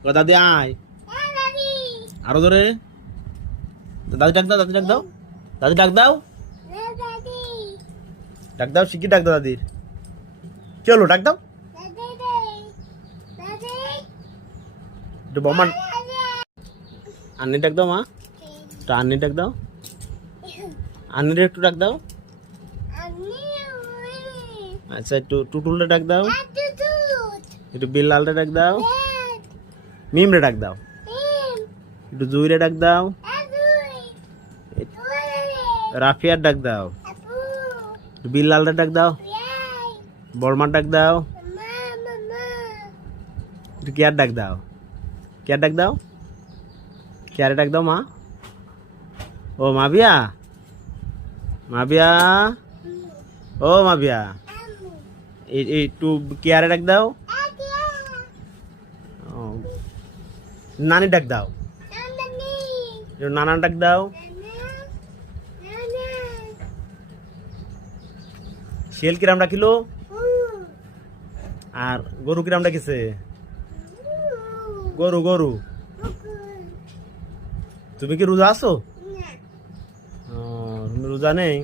দাদি আয় আরো ধরে দাদি ডাক দাও দাদি ডাক দাও দাদি ডাক দাও ডাক দাও শিগগির ডাক দাও দাদির কি হলো ডাক দাও একটু বম্মা আন্নি ডাক দাও মা একটু আন্নি ডাক দাও আন্নির একটু ডাক দাও আচ্ছা একটু টুটুলটা ডাক দাও একটু বিল্লালটা ডাক দাও মিমরে ডাক দাও একটু জুইরে ডাক দাও রাফিয়ার ডাক দাও একটু বিল্লালটা ডাক দাও বড়মার ডাক দাও একটু কেয়ার ডাক দাও কেয়ার ডাক দাও কেয়ারে ডাক দাও মা ও মাবিয়া মাবিয়া ও মাবিয়া একটু কেয়ারে ডাক দাও নানি ডাক দাও নানা ডাক দাও শিয়াল কিরাম ডাকিলো আর গরু কিরাম ডাকিছে গরু গরু তুমি কি রোজা আছো তুমি রোজা নেই